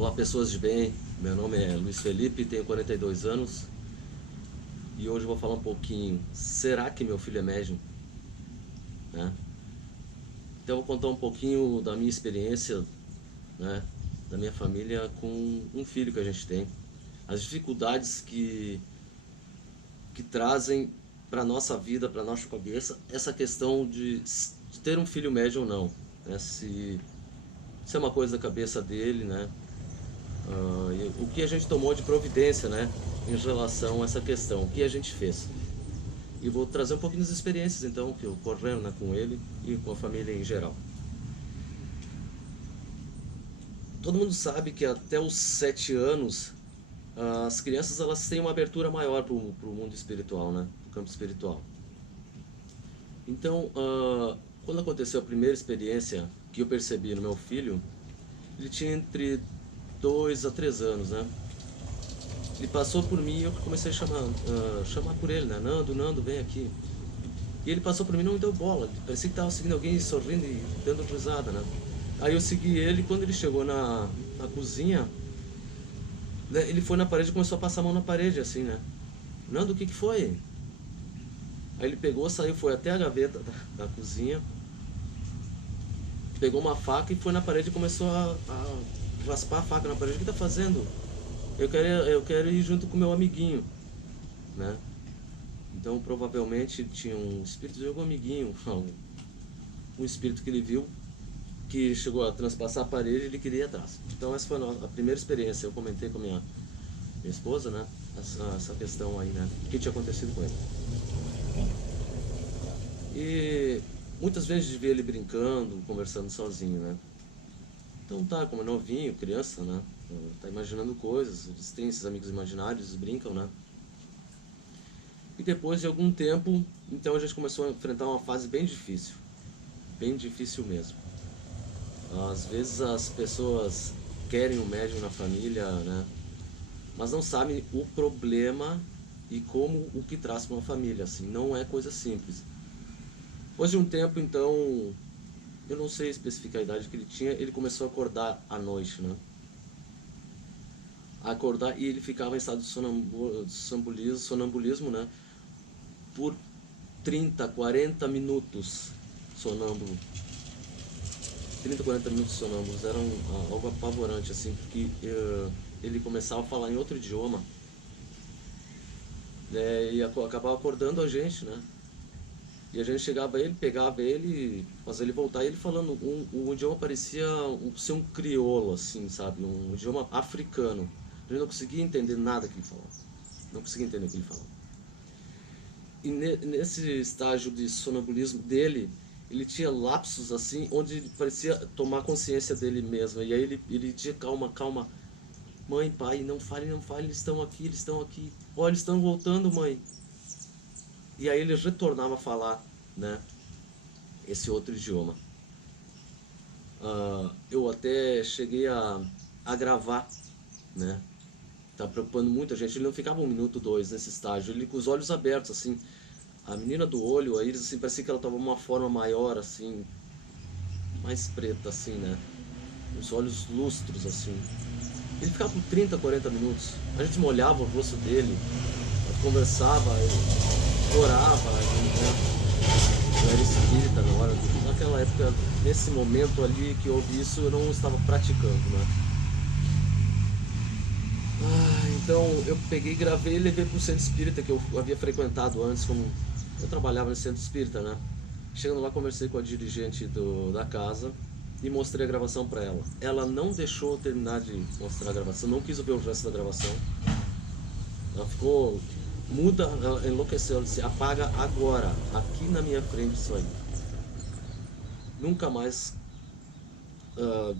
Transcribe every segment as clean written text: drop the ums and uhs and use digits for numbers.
Olá pessoas de bem, meu nome é Luiz Felipe, tenho 42 anos e hoje eu vou falar um pouquinho, será que meu filho é médium? Né? Então eu vou contar um pouquinho da minha experiência, né, da minha família com um filho que a gente tem, as dificuldades que trazem para nossa vida, para nossa cabeça, essa questão de ter um filho médium ou não, né? Se é uma coisa da cabeça dele, né? O que a gente tomou de providência, né, em relação a essa questão, o que a gente fez. E vou trazer um pouquinho das experiências, então, que ocorreram, né, com ele e com a família em geral. Todo mundo sabe que até os 7 anos, as crianças elas têm uma abertura maior para o mundo espiritual, né, para o campo espiritual. Então, quando aconteceu a primeira experiência que eu percebi no meu filho, ele tinha entre 2 a 3 anos, né? Ele passou por mim e eu comecei a chamar por ele, né? Nando, Nando, vem aqui. E ele passou por mim e não me deu bola. Parecia que estava seguindo alguém sorrindo e dando risada, né? Aí eu segui ele e quando ele chegou na cozinha, né, ele foi na parede e começou a passar a mão na parede, assim, né? Nando, o que foi? Aí ele pegou, saiu, foi até a gaveta da cozinha, pegou uma faca e foi na parede e começou a raspar a faca na parede. O que tá fazendo? Eu quero ir junto com meu amiguinho, né? Então provavelmente tinha um espírito de algum amiguinho, um espírito que ele viu que chegou a transpassar a parede e ele queria ir atrás. Então essa foi a primeira experiência. Eu comentei com a minha esposa, né? Essa questão aí, né? O que tinha acontecido com ele. E muitas vezes via ele brincando, conversando sozinho, né? Então tá, como é novinho, criança, né? Tá imaginando coisas, eles têm esses amigos imaginários, eles brincam, né? E depois de algum tempo, então a gente começou a enfrentar uma fase bem difícil mesmo. Às vezes as pessoas querem um médium na família, né? Mas não sabem o problema e como o que traz para uma família, assim, não é coisa simples. Depois de um tempo, então, eu não sei especificar a idade que ele tinha, ele começou a acordar à noite, né? A acordar e ele ficava em estado de sonambulismo, né? Por 30, 40 minutos sonâmbulo. 30, 40 minutos sonâmbulos, era algo apavorante, assim, porque ele começava a falar em outro idioma, né, e acabava acordando a gente, né? E a gente chegava ele, pegava ele, fazia ele voltar, e ele falando, um idioma parecia ser um crioulo, assim, sabe? Um idioma africano. A gente não conseguia entender nada que ele falava. Não conseguia entender o que ele falava. E nesse estágio de sonambulismo dele, ele tinha lapsos assim, onde ele parecia tomar consciência dele mesmo. E aí ele dizia, calma, calma, mãe, pai, não fale, eles estão aqui. Ó, eles estão voltando, mãe. E aí ele retornava a falar, né, esse outro idioma. Eu até cheguei a gravar, né, tá preocupando muito a gente. Ele não ficava 1 minuto, 2 nesse estágio, ele com os olhos abertos, assim. A menina do olho, a íris, assim, parecia que ela tava uma forma maior, assim, mais preta, assim, né? Os olhos lustros, assim. Ele ficava por 30, 40 minutos. A gente molhava o rosto dele, conversava, orava, né? Eu era espírita na hora. Naquela época, nesse momento ali que eu ouvi isso, eu não estava praticando, né? Então eu peguei, gravei e levei para o centro espírita que eu havia frequentado antes, como eu trabalhava nesse centro espírita, né? Chegando lá, conversei com a dirigente da casa e mostrei a gravação para ela. Ela não deixou eu terminar de mostrar a gravação, não quis ver o resto da gravação. Ela ficou muda, ela enlouqueceu, ela disse, apaga agora, aqui na minha frente isso aí. Nunca mais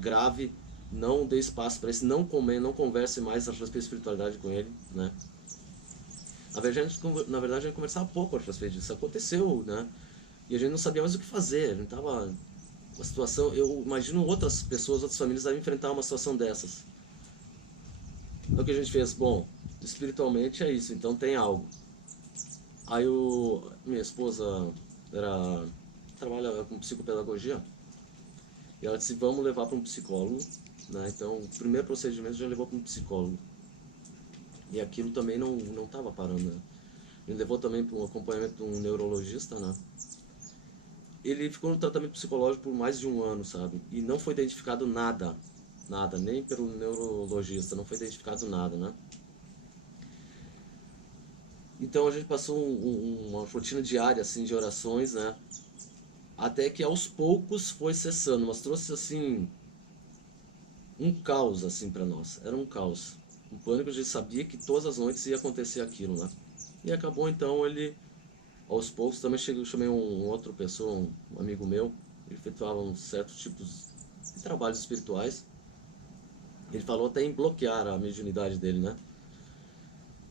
grave, não dê espaço para isso, não converse mais a respeito de espiritualidade com ele, né? Na verdade, a gente conversava pouco a respeito disso. Aconteceu, né? E a gente não sabia mais o que fazer. A gente tava uma situação. Eu imagino outras pessoas, outras famílias devem enfrentar uma situação dessas. Então o que a gente fez? Bom, espiritualmente é isso, então tem algo. Aí minha esposa trabalha com psicopedagogia e ela disse: vamos levar para um psicólogo né? Então, o primeiro procedimento já levou para um psicólogo. E aquilo também não estava parando, né? Me levou também para um acompanhamento de um neurologista, né? Ele ficou no tratamento psicológico por mais de um ano, sabe? E não foi identificado nada, nada, nem pelo neurologista, não foi identificado nada, né? Então a gente passou uma rotina diária, assim, de orações, né? Até que aos poucos foi cessando, mas trouxe, assim, um caos, assim, para nós. Era um caos. Um pânico, a gente sabia que todas as noites ia acontecer aquilo, né? E acabou, então, ele, aos poucos, também chamei um outro pessoa, um amigo meu, ele efetuava uns certos tipos de trabalhos espirituais. Ele falou até em bloquear a mediunidade dele, né?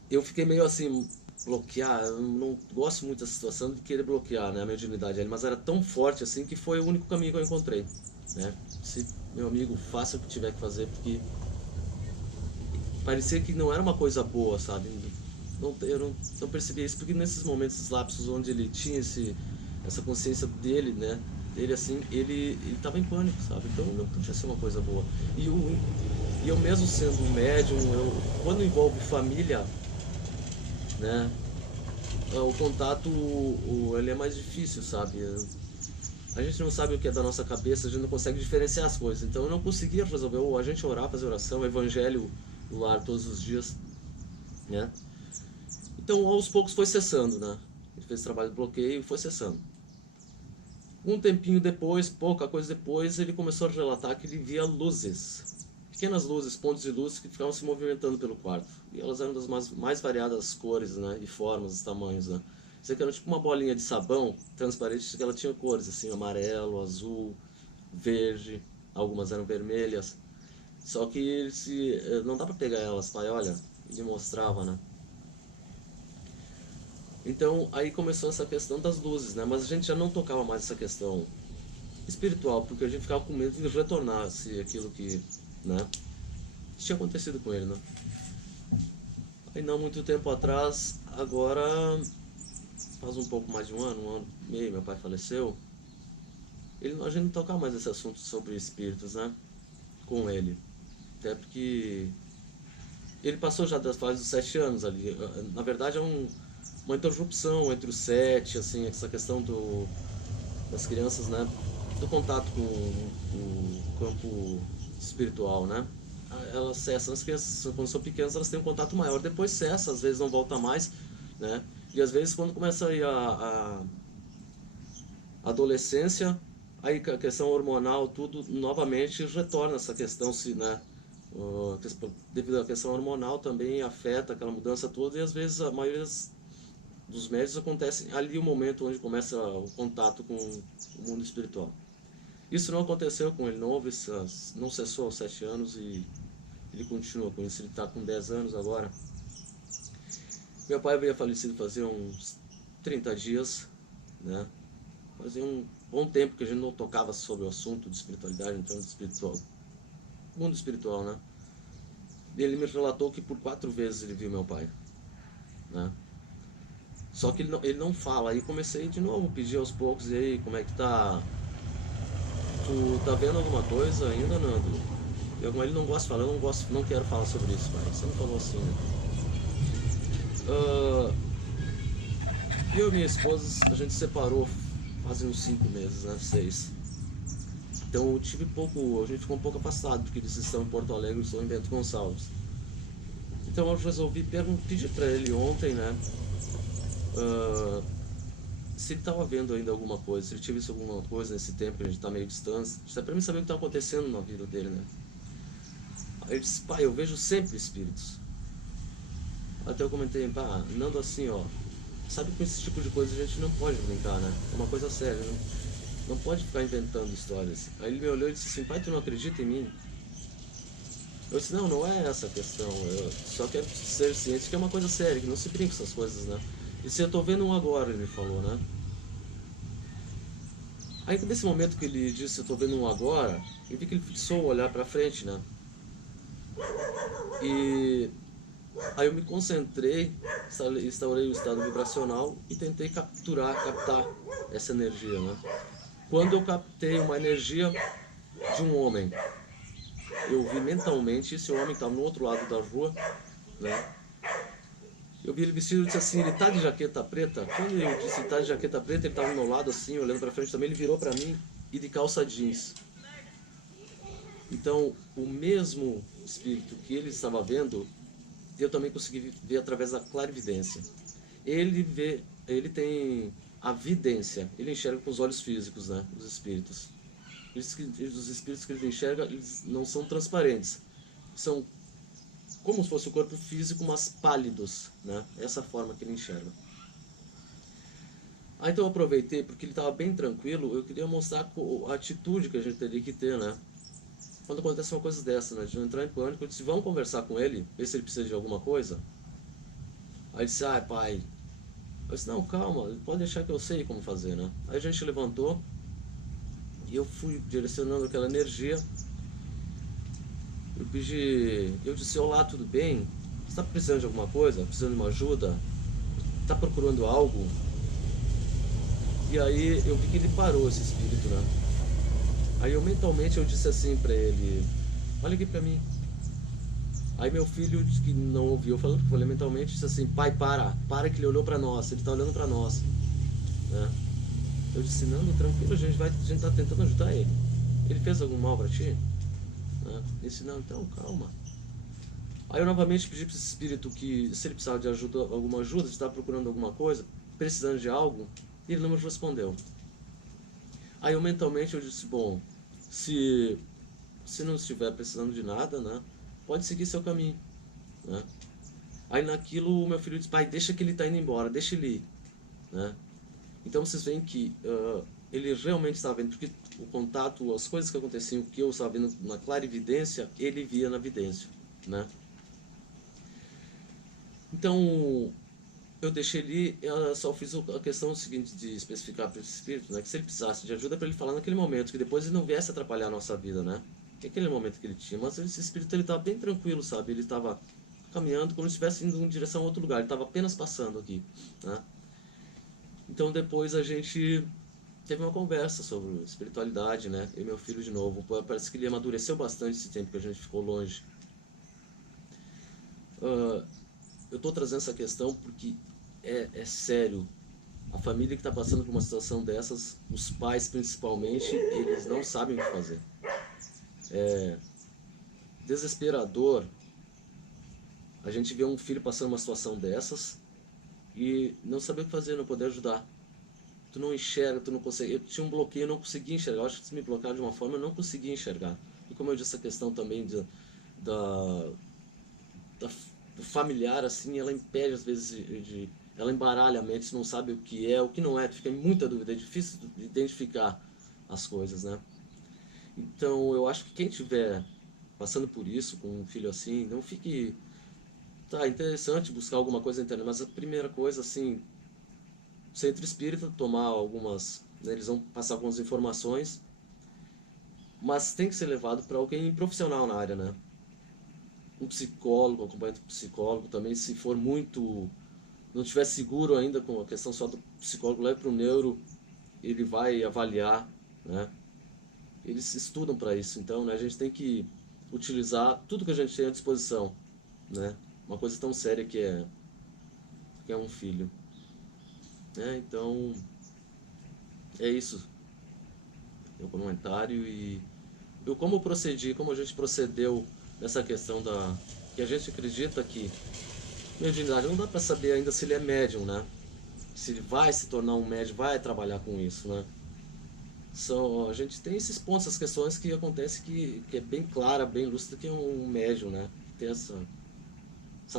Eu fiquei meio assim, bloquear, eu não gosto muito dessa situação de querer bloquear, né, a mediunidade dele, mas era tão forte assim que foi o único caminho que eu encontrei, né? Se meu amigo, faça o que tiver que fazer, porque parecia que não era uma coisa boa, sabe? Eu não percebia isso, porque nesses momentos, esses lapsos onde ele tinha essa consciência dele, né? Dele assim, ele estava em pânico, sabe? Então não podia ser uma coisa boa. E eu mesmo sendo um médium, quando envolve família, né? O contato ele é mais difícil, sabe? A gente não sabe o que é da nossa cabeça, a gente não consegue diferenciar as coisas. Então eu não conseguia resolver. A gente orar, fazer oração, evangelho no lar todos os dias, né? Então aos poucos foi cessando, né? Ele fez trabalho de bloqueio e foi cessando. Um tempinho depois, pouca coisa depois, ele começou a relatar que ele via luzes. Pequenas luzes, pontos de luz que ficavam se movimentando pelo quarto. E elas eram das mais variadas cores, né? E formas, tamanhos, né? Isso aqui era tipo uma bolinha de sabão transparente que ela tinha cores, assim, amarelo, azul, verde, algumas eram vermelhas. Só que não dá pra pegar elas, pai, olha, ele mostrava, né? Então aí começou essa questão das luzes, né? Mas a gente já não tocava mais essa questão espiritual, porque a gente ficava com medo de retornar se aquilo que, né, tinha acontecido com ele, né? Aí não muito tempo atrás, agora faz um pouco mais de um ano e meio, meu pai faleceu. A gente não toca mais esse assunto sobre espíritos, né? Com ele. Até porque ele passou já das fases dos 7 anos ali. Na verdade é uma interrupção entre os 7, assim, essa questão das crianças, né? Do contato com o campo espiritual, né? Elas cessam, as crianças quando são pequenas elas têm um contato maior, depois cessa, às vezes não volta mais, né? E às vezes quando começa aí a adolescência, aí a questão hormonal, tudo novamente retorna essa questão, se, né? Devido à questão hormonal também afeta aquela mudança toda e às vezes a maioria dos médios acontece ali o momento onde começa o contato com o mundo espiritual. Isso não aconteceu com ele, não cessou aos 7 anos e ele continua com isso. Ele está com 10 anos agora. Meu pai havia falecido fazia uns 30 dias, né? Fazia um bom tempo que a gente não tocava sobre o assunto de espiritualidade, então mundo espiritual, né? Ele me relatou que por 4 vezes ele viu meu pai, né? Só que ele não fala. Aí comecei de novo, pedir aos poucos, e aí, como é que tá? Tu tá vendo alguma coisa ainda, Nando? Ele não gosta de falar, eu não quero falar sobre isso, pai. Você não falou assim, né? Ah, eu e minha esposa, a gente separou fazem uns 5 meses, né? 6. Então a gente ficou um pouco afastado, porque eles estão em Porto Alegre e eu estou em Bento Gonçalves. Então eu resolvi pedir para ele ontem, né? ah, Se ele estava vendo ainda alguma coisa, se ele tinha visto alguma coisa nesse tempo que a gente está meio distante, isso é para mim saber o que está acontecendo na vida dele, né? Aí ele disse, pai, eu vejo sempre espíritos. Até eu comentei, pá, Nando, assim, ó, sabe que com esse tipo de coisa a gente não pode brincar, né? É uma coisa séria, né? Não pode ficar inventando histórias. Aí ele me olhou e disse assim, pai, tu não acredita em mim? Eu disse, não é essa a questão, eu só quero ser ciente que é uma coisa séria, que não se brinca com essas coisas, né? E disse, eu tô vendo um agora, ele me falou, né? Aí nesse momento que ele disse, eu tô vendo um agora, eu vi que ele fixou o olhar pra frente, né? E aí eu me concentrei, instaurei o estado vibracional e tentei captar essa energia, né? Quando eu captei uma energia de um homem, eu vi mentalmente esse homem que estava no outro lado da rua, né? Eu vi ele vestido e disse assim, ele tá de jaqueta preta? Quando eu disse tá de jaqueta preta, ele estava do meu lado assim, olhando para frente também, ele virou para mim e de calça jeans. Então, o mesmo espírito que ele estava vendo, eu também consegui ver através da clarividência. Ele vê, ele tem a vidência, ele enxerga com os olhos físicos, né, os espíritos. Os espíritos que ele enxerga, eles não são transparentes, são como se fosse o corpo físico, mas pálidos, né? Essa forma que ele enxerga. Aí então eu aproveitei, porque ele estava bem tranquilo, eu queria mostrar a atitude que a gente teria que ter, né? Quando acontece uma coisa dessa, né? De não entrar em pânico, eu disse, vamos conversar com ele, ver se ele precisa de alguma coisa. Aí ele disse, ah, pai. Eu disse, não, calma, pode deixar que eu sei como fazer, né? Aí a gente levantou e eu fui direcionando aquela energia. Eu disse, olá, tudo bem? Você está precisando de alguma coisa? Precisando de uma ajuda? Está procurando algo? E aí eu vi que ele parou, esse espírito, né? Aí eu mentalmente eu disse assim pra ele, olha aqui pra mim. Aí meu filho, que não ouviu, eu falei mentalmente, disse assim, pai, para que ele olhou pra nós, ele tá olhando pra nós, né? Eu disse, não, tranquilo, a gente tá tentando ajudar ele. Ele fez algum mal pra ti? Né? Ele disse, não, então calma. Aí eu novamente pedi para esse espírito que se ele precisava de ajuda, alguma ajuda, se estava procurando alguma coisa, precisando de algo, e ele não me respondeu. Aí eu mentalmente eu disse, bom, se não estiver precisando de nada, né, pode seguir seu caminho, né? Aí naquilo o meu filho disse, pai, deixa que ele está indo embora, deixa ele ir, né? Então vocês veem que ele realmente estava vendo, porque o contato, as coisas que aconteciam, que eu estava vendo na clarividência, ele via na vidência, né? Então eu deixei ele, eu só fiz a questão seguinte de especificar para esse espírito, né, que se ele precisasse de ajuda, para ele falar naquele momento, que depois ele não viesse atrapalhar a nossa vida, né? Que aquele momento que ele tinha, mas esse espírito ele estava bem tranquilo, sabe? Ele estava caminhando como se estivesse indo em direção a outro lugar, ele estava apenas passando aqui, né? Então depois a gente teve uma conversa sobre espiritualidade, né? Eu e meu filho de novo, parece que ele amadureceu bastante esse tempo que a gente ficou longe. Eu estou trazendo essa questão porque é sério. A família que está passando por uma situação dessas, os pais principalmente, eles não sabem o que fazer. É desesperador a gente ver um filho passando uma situação dessas e não saber o que fazer, não poder ajudar. Tu não enxerga, tu não consegue. Eu tinha um bloqueio, eu não conseguia enxergar. Eu acho que se me bloquear de uma forma, eu não conseguia enxergar. E como eu disse, a questão também da, da do familiar, assim, ela impede às vezes ela embaralha a mente, você não sabe o que é, o que não é, tu fica em muita dúvida, é difícil identificar as coisas, né? Então eu acho que quem tiver passando por isso, com um filho assim, não fique... Tá, interessante buscar alguma coisa na internet, mas a primeira coisa, assim, centro espírita, tomar algumas... Né, eles vão passar algumas informações, mas tem que ser levado para alguém profissional na área, né? Um psicólogo, um acompanhamento psicólogo também, se for muito... não estiver seguro ainda com a questão só do psicólogo, leve para o neuro, ele vai avaliar, né? Eles estudam para isso, então, né, a gente tem que utilizar tudo que a gente tem à disposição, né? Uma coisa tão séria que é um filho, né? Então, é isso, meu comentário. E eu como procedi, como a gente procedeu nessa questão da que a gente acredita que mediunidade, não dá para saber ainda se ele é médium, né? Se ele vai se tornar um médium, vai trabalhar com isso, né? A gente tem esses pontos, essas questões que acontece que é bem clara, bem lúcida, que é um médium, né? Tem essa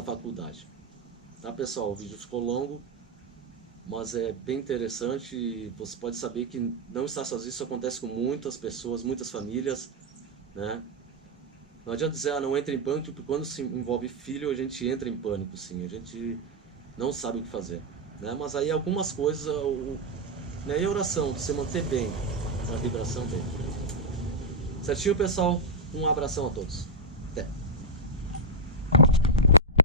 faculdade. Tá, pessoal? O vídeo ficou longo, mas é bem interessante e você pode saber que não está sozinho, isso acontece com muitas pessoas, muitas famílias, né? Não adianta dizer, não entre em pânico, porque quando se envolve filho, a gente entra em pânico, sim. A gente não sabe o que fazer, né? Mas aí algumas coisas, né, e a oração, de se manter bem, uma vibração bem. Certinho, pessoal? Um abração a todos.